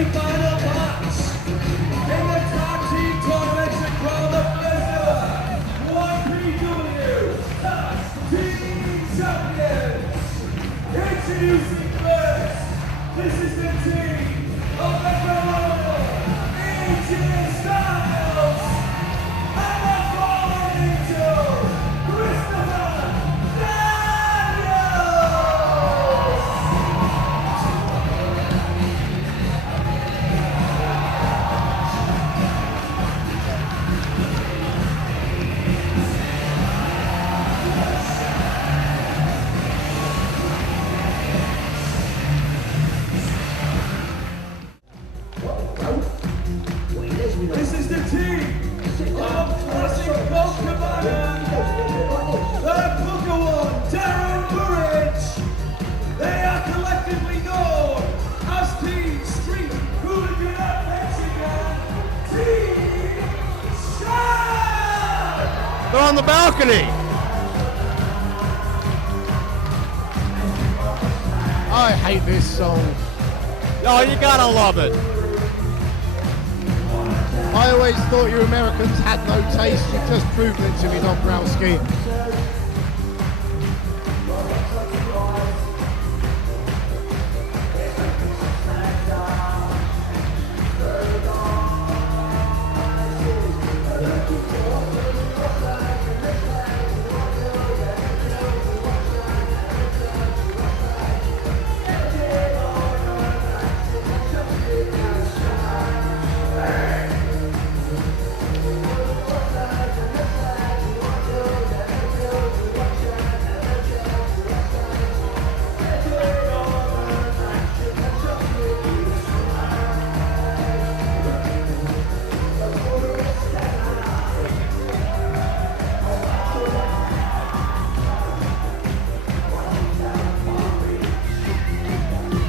semi-final match in the tag team tournament to crown the YPW Tag Team Champions. Introducing first, this is the team of the phenomenal AJ Styles and the Fallen Angel, Christopher Daniels. This is the team of Classic Colt Cabana, the Booker One, Darren Burridge. They are collectively known as Team Street Hooligan Adventure Gang, Team SHAG! They're on the balcony. I hate this song. Oh, you gotta love it. I always thought you Americans had no taste. You've just proven it to me, Dombrowski.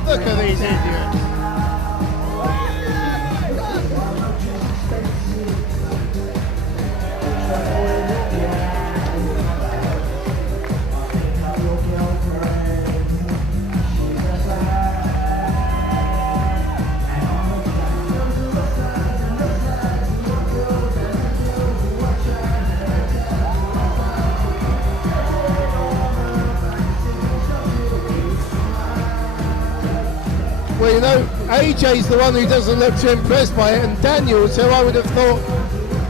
Look at these idiots. Well, you know, AJ's the one who doesn't look too impressed by it, and Daniels, who I would have thought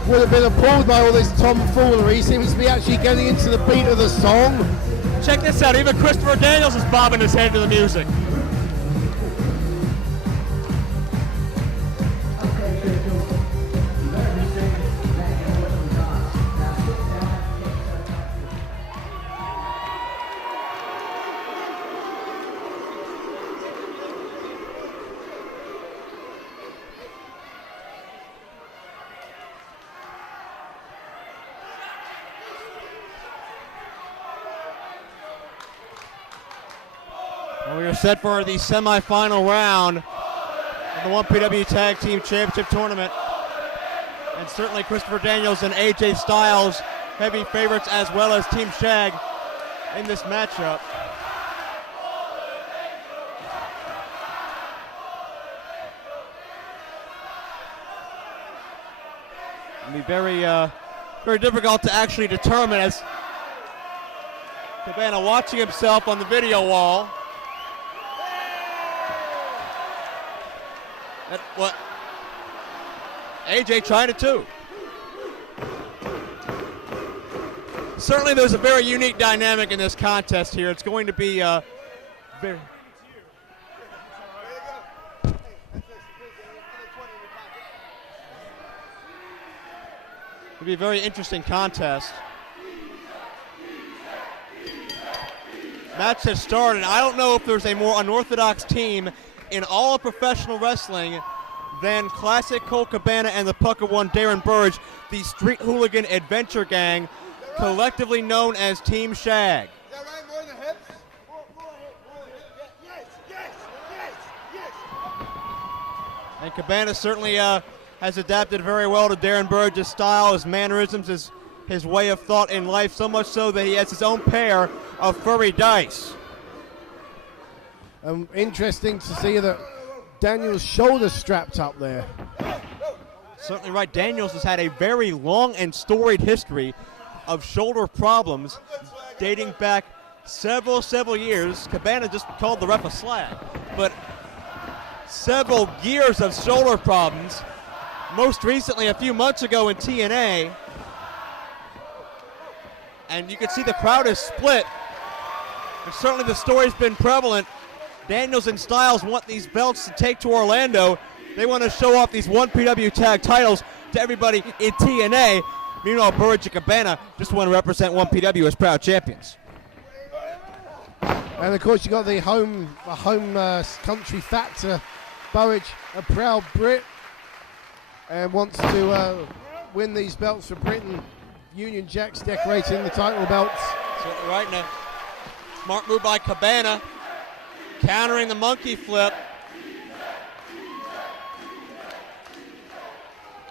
would have been appalled by all this tomfoolery, seems to be actually getting into the beat of the song. Check this out, even Christopher Daniels is bobbing his head to the music. Well, we are set for the semi-final round of the 1PW Tag Team Championship Tournament. And certainly Christopher Daniels and AJ Styles, heavy favorites, as well as Team SHAG in this matchup. It'll be very difficult to actually determine, as Cabana watching himself on the video wall. What? AJ trying it too. Certainly there's a very unique dynamic in this contest here. It's going to be very... It'll be a very interesting contest. Match has started. I don't know if there's a more unorthodox team in all of professional wrestling than Classic Colt Cabana and the Pucker One Darren Burridge, the Street Hooligan Adventure Gang, collectively known as Team SHAG. Is that right? More in the hips? More yes, yes, yes, yes. And Cabana certainly has adapted very well to Darren Burridge's style, his mannerisms, his way of thought in life, so much so that he has his own pair of furry dice. Interesting to see that Daniels' shoulder strapped up there. Certainly right. Daniels has had a very long and storied history of shoulder problems dating back several years. Cabana just called the ref a slag, but several years of shoulder problems. Most recently, a few months ago in TNA, and you can see the crowd is split. And certainly the story's been prevalent. Daniels and Styles want these belts to take to Orlando. They want to show off these 1PW tag titles to everybody in TNA. Meanwhile, Burridge and Cabana just want to represent 1PW as proud champions. And of course, you got the home country factor. Burridge, a proud Brit, and wants to win these belts for Britain. Union Jack's decorating the title belts. Certainly right now. Smart move by Cabana, countering the monkey flip.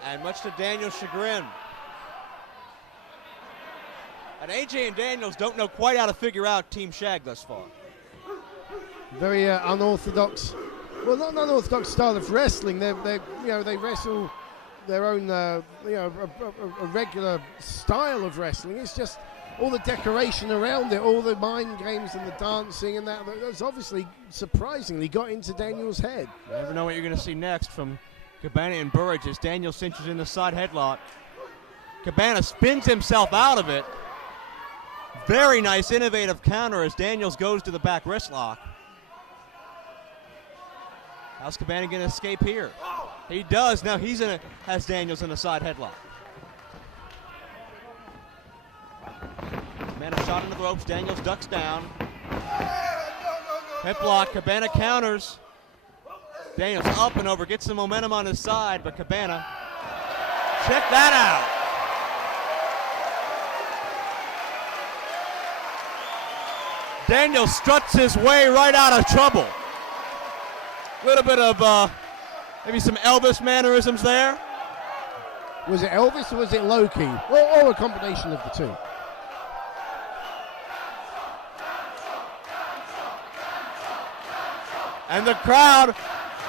And much to Daniel's chagrin. And AJ and Daniels don't know quite how to figure out Team Shag thus far. Very unorthodox, well, not an unorthodox style of wrestling. They wrestle their own a regular style of wrestling. It's just all the decoration around it, all the mind games and the dancing and that's obviously surprisingly got into Daniel's head. You never know what you're going to see next from Cabana and Burridge as Daniel cinches in the side headlock. Cabana spins himself out of it. Very nice, innovative counter as Daniels goes to the back wrist lock. How's Cabana going to escape here? He does. Now has Daniels in the side headlock. Cabana shot into the ropes. Daniels ducks down. Hip lock. Cabana counters. Daniels up and over, gets some momentum on his side, but Cabana, check that out. Daniels struts his way right out of trouble. A little bit of maybe some Elvis mannerisms there. Was it Elvis or was it Loki? Or a combination of the two? And the crowd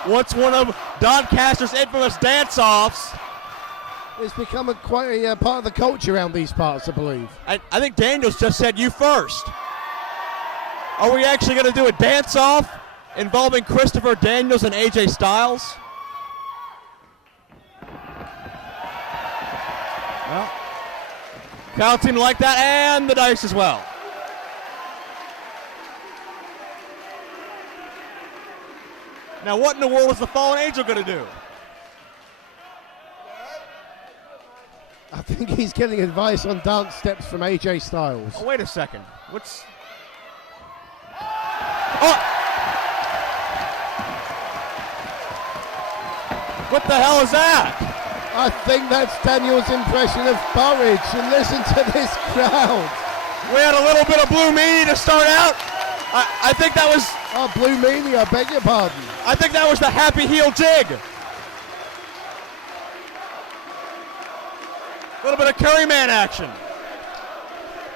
wants one of Doncaster's infamous dance-offs. It's become quite a part of the culture around these parts, I believe. I think Daniels just said, "You first." Are we actually going to do a dance-off involving Christopher Daniels and AJ Styles? Well, crowd seemed to like that, and the dice as well. Now, what in the world is the Fallen Angel going to do? I think he's getting advice on dance steps from AJ Styles. Oh, wait a second. What's... Oh! What the hell is that? I think that's Daniel's impression of Burridge, and listen to this crowd. We had a little bit of Blue Meanie to start out. I think that was... Oh, Blue Meanie, I beg your pardon. I think that was the Happy Heel Jig. A little bit of Curryman action.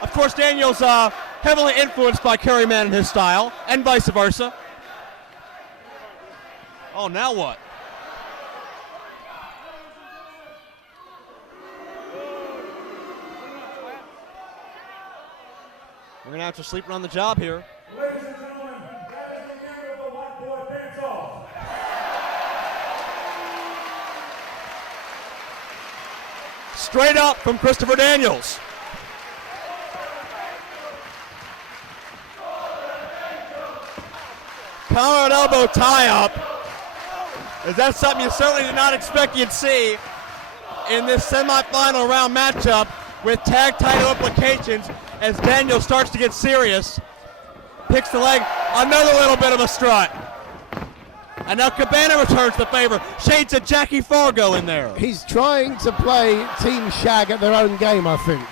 Of course, Daniel's heavily influenced by Curryman in his style, and vice versa. Oh, now what? We're going to have to sleep on the job here. Ladies and gentlemen, that is the end of the White Boy Dance-Off. Straight up from Christopher Daniels. Collar and elbow tie-up. Is that something you certainly did not expect you'd see in this semifinal round matchup with tag title implications as Daniel starts to get serious. Picks the leg, another little bit of a strut. And now Cabana returns the favor. Shades of Jackie Fargo in there. He's trying to play Team Shag at their own game, I think.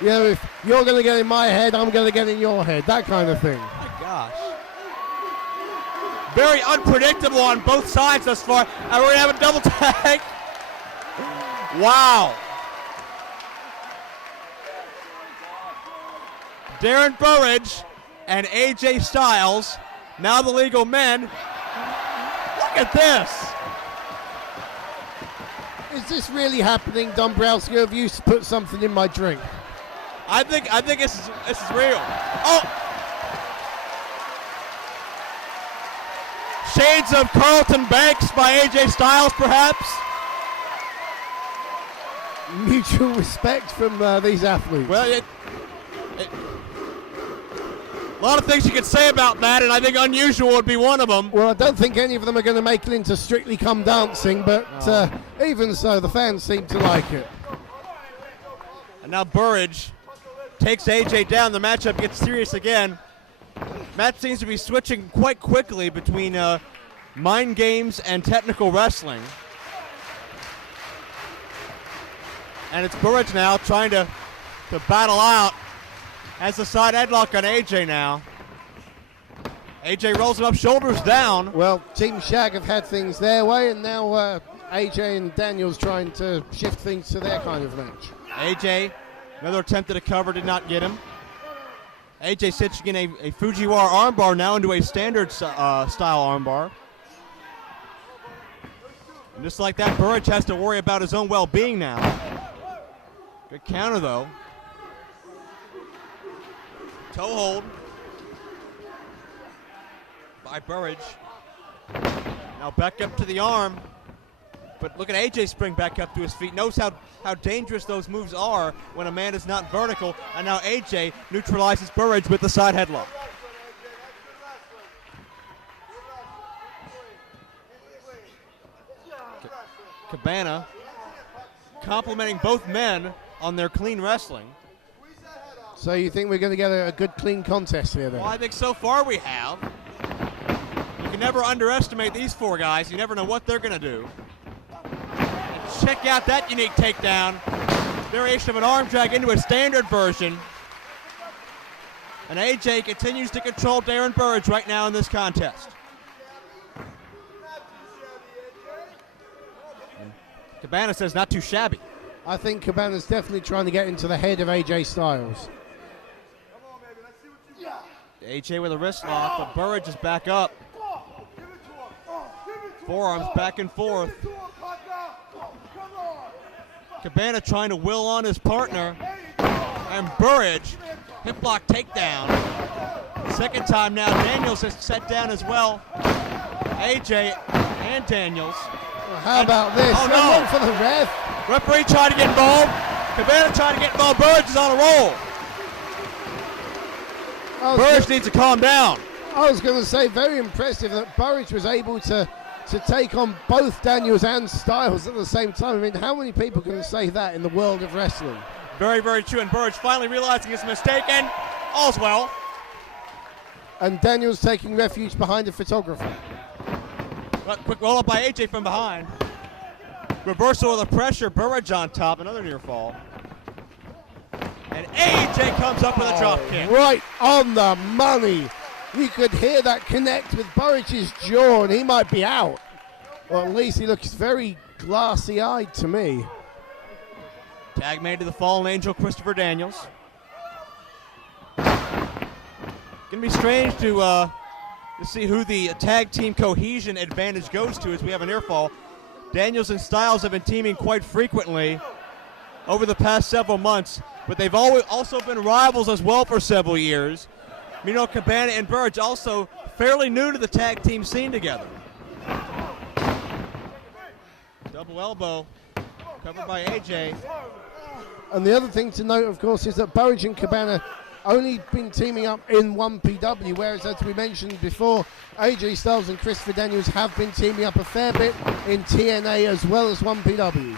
You know, if you're going to get in my head, I'm going to get in your head. That kind of thing. My gosh. Very unpredictable on both sides thus far. And we're going to have a double tag. Wow. Darren Burridge and AJ Styles, now the legal men, Look at this. Is this really happening, Dombrowski? Have you put something in my drink? I think this is real. Oh! Shades of Carlton Banks by AJ Styles, perhaps. Mutual respect from these athletes. Well, a lot of things you could say about that, and I think unusual would be one of them. Well, I don't think any of them are going to make it into Strictly Come Dancing, but even so, the fans seem to like it. And now Burridge takes AJ down. The matchup gets serious again. Matt seems to be switching quite quickly between mind games and technical wrestling. And it's Burridge now trying to battle out. Has the side headlock on AJ now. AJ rolls him up, shoulders down. Well, Team SHAG have had things their way, and now AJ and Daniels trying to shift things to their kind of match. AJ, another attempt at a cover, did not get him. AJ stitching in a Fujiwara armbar now into a standard style armbar. And just like that, Burridge has to worry about his own well-being now. Good counter, though. Toe hold by Burridge. Now back up to the arm. But look at AJ spring back up to his feet. Knows how dangerous those moves are when a man is not vertical. And now AJ neutralizes Burridge with the side headlock. Cabana complimenting both men on their clean wrestling. So you think we're going to get a good clean contest here then? Well, I think so far we have. You can never underestimate these four guys. You never know what they're going to do. And check out that unique takedown. Variation of an arm drag into a standard version. And AJ continues to control Darren Burridge right now in this contest. And Cabana says not too shabby. I think Cabana's definitely trying to get into the head of AJ Styles. AJ with a wrist lock, but Burridge is back up. Forearms back and forth. Cabana trying to will on his partner. And Burridge, hip lock takedown. Second time now, Daniels has set down as well. AJ and Daniels. Well, how about this? Oh, no. One for the ref. Referee trying to get involved. Cabana trying to get involved. Burridge is on a roll. Burridge needs to calm down. I was going to say, very impressive that Burridge was able to take on both Daniels and Styles at the same time. I mean, how many people can say that in the world of wrestling? Very, very true. And Burridge finally realizing his mistake, and all's well. And Daniels taking refuge behind a photographer. But quick roll up by AJ from behind. Reversal of the pressure. Burridge on top. Another near fall. And AJ comes up with a drop kick. Right on the money. You could hear that connect with Burridge's jaw, and he might be out. Or at least he looks very glassy-eyed to me. Tag made to the fallen angel, Christopher Daniels. Gonna be strange to see who the tag team cohesion advantage goes to as we have an ear fall. Daniels and Styles have been teaming quite frequently over the past several months, but they've always also been rivals as well for several years. Meanwhile, Cabana and Burridge also fairly new to the tag team scene together. Double elbow, covered by AJ. And the other thing to note, of course, is that Burridge and Cabana only been teaming up in 1PW, whereas, as we mentioned before, AJ Styles and Christopher Daniels have been teaming up a fair bit in TNA as well as 1PW.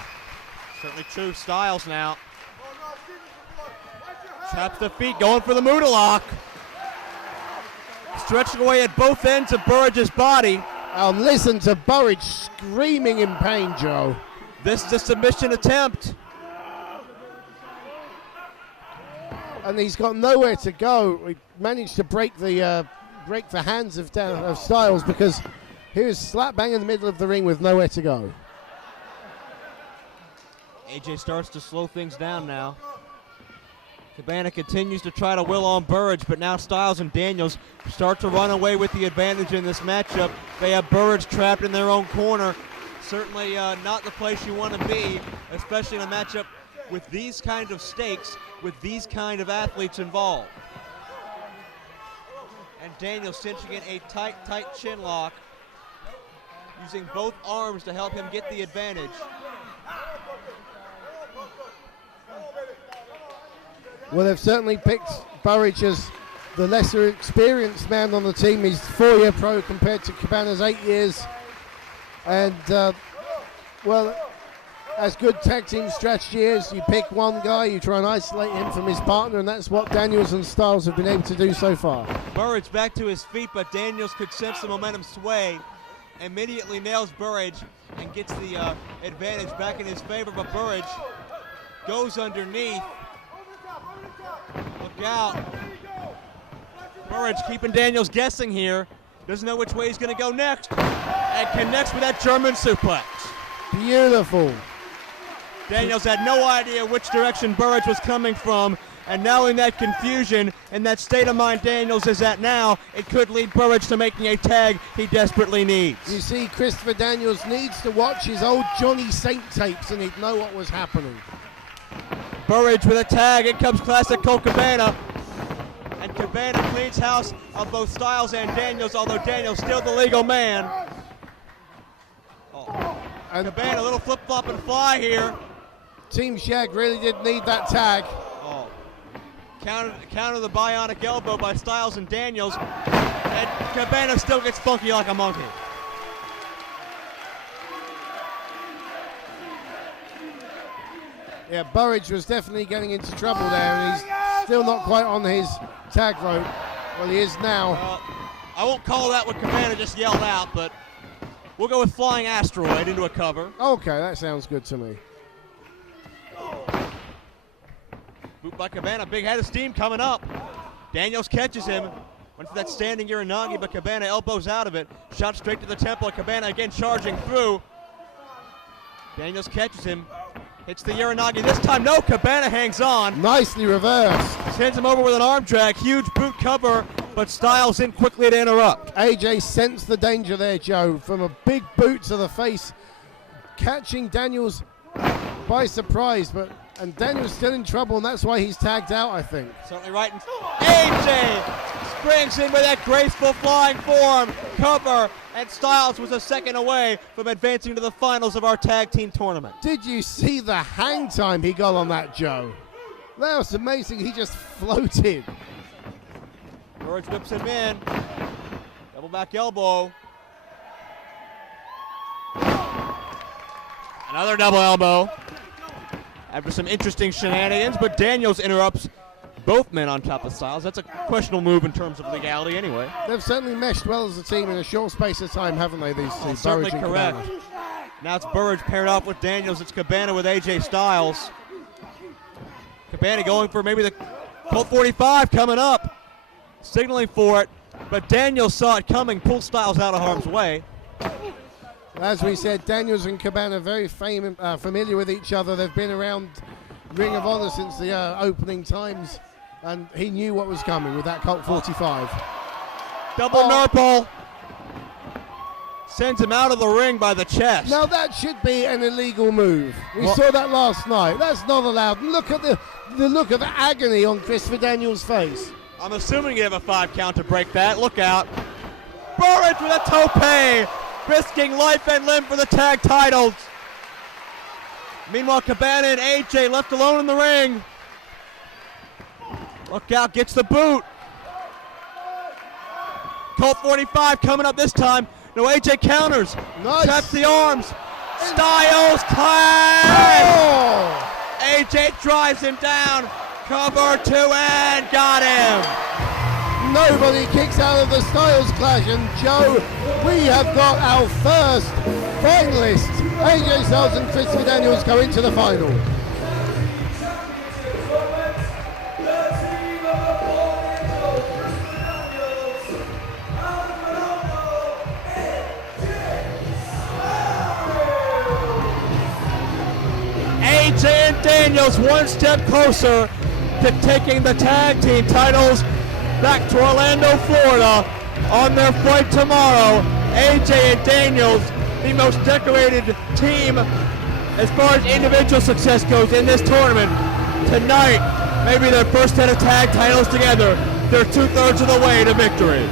Certainly true. Styles now. Taps the feet, going for the Muda lock. Stretching away at both ends of Burridge's body. And listen to Burridge screaming in pain, Joe. This is a submission attempt. And he's got nowhere to go. He managed to break the hands of Styles because he was slap bang in the middle of the ring with nowhere to go. AJ starts to slow things down now. Cabana continues to try to will on Burridge, but now Styles and Daniels start to run away with the advantage in this matchup. They have Burridge trapped in their own corner. Certainly not the place you want to be, especially in a matchup with these kind of stakes, with these kind of athletes involved. And Daniels cinching in a tight chin lock, using both arms to help him get the advantage. Well, they've certainly picked Burridge as the lesser experienced man on the team. He's 4-year pro compared to Cabana's 8 years. And, well, as good tag team strategy is, you pick one guy, you try and isolate him from his partner, and that's what Daniels and Styles have been able to do so far. Burridge back to his feet, but Daniels could sense the momentum sway. Immediately nails Burridge and gets the advantage back in his favor, but Burridge goes underneath. Look out. Burridge keeping Daniels guessing here. Doesn't know which way he's going to go next. And connects with that German suplex. Beautiful. Daniels had no idea which direction Burridge was coming from. And now in that confusion, in that state of mind Daniels is at now, it could lead Burridge to making a tag he desperately needs. You see, Christopher Daniels needs to watch his old Johnny Saint tapes and he'd know what was happening. Burridge with a tag. In comes classic Colt Cabana. And Cabana cleans house of both Styles and Daniels, although Daniels still the legal man. And Cabana, a little flip-flop and fly here. Team Shag really did need that tag. Counter the bionic elbow by Styles and Daniels. And Cabana still gets funky like a monkey. Yeah, Burridge was definitely getting into trouble there, and he's still not quite on his tag rope. Well, he is now. I won't call that what Cabana just yelled out, but we'll go with Flying Asteroid into a cover. Okay, that sounds good to me. Boot by Cabana, big head of steam coming up. Daniels catches him. Went for that standing Uranagi, but Cabana elbows out of it. Shot straight to the temple. Cabana again charging through. Daniels catches him. Hits the Uranagi this time. No, Cabana hangs on. Nicely reversed. Sends him over with an arm drag. Huge boot cover, but Styles in quickly to interrupt. AJ sensed the danger there, Joe, from a big boot to the face, catching Daniels by surprise, and Daniels still in trouble, and that's why he's tagged out, I think. Certainly right. AJ springs in with that graceful flying form cover, and Styles was a second away from advancing to the finals of our tag team tournament. Did you see the hang time he got on that, Joe? That was amazing. He just floated. Burridge whips him in. Double back elbow. Another double elbow. After some interesting shenanigans, but Daniels interrupts both men on top of Styles. That's a questionable move in terms of legality anyway. They've certainly meshed well as a team in a short space of time, haven't they, these two? Certainly correct. Now it's Burridge paired off with Daniels. It's Cabana with AJ Styles. Cabana going for maybe the Colt 45 coming up. Signaling for it, but Daniels saw it coming, pulled Styles out of harm's way. As we said, Daniels and Cabana are very familiar with each other. They've been around Ring of Honor since the opening times, and he knew what was coming with that Colt 45. Double Nurple. Sends him out of the ring by the chest. Now that should be an illegal move. We saw that last night. That's not allowed. Look at the look of agony on Christopher Daniels' face. I'm assuming you have a 5 count to break that. Look out. Burridge with a tope, risking life and limb for the tag titles. Meanwhile, Cabana and AJ left alone in the ring. Look out, gets the boot. Colt 45 coming up this time. No, AJ counters. Nice. Taps the arms. Styles clash. Oh. AJ drives him down. Cover 2 and got him. Nobody kicks out of the Styles Clash, and Joe, we have got our first finalist. AJ Styles and Christopher Daniels go into the final. AJ and Daniels one step closer to taking the tag team titles back to Orlando, Florida on their flight tomorrow. AJ and Daniels, the most decorated team as far as individual success goes in this tournament. Tonight, maybe their first set of tag titles together. They're 2/3 of the way to victory.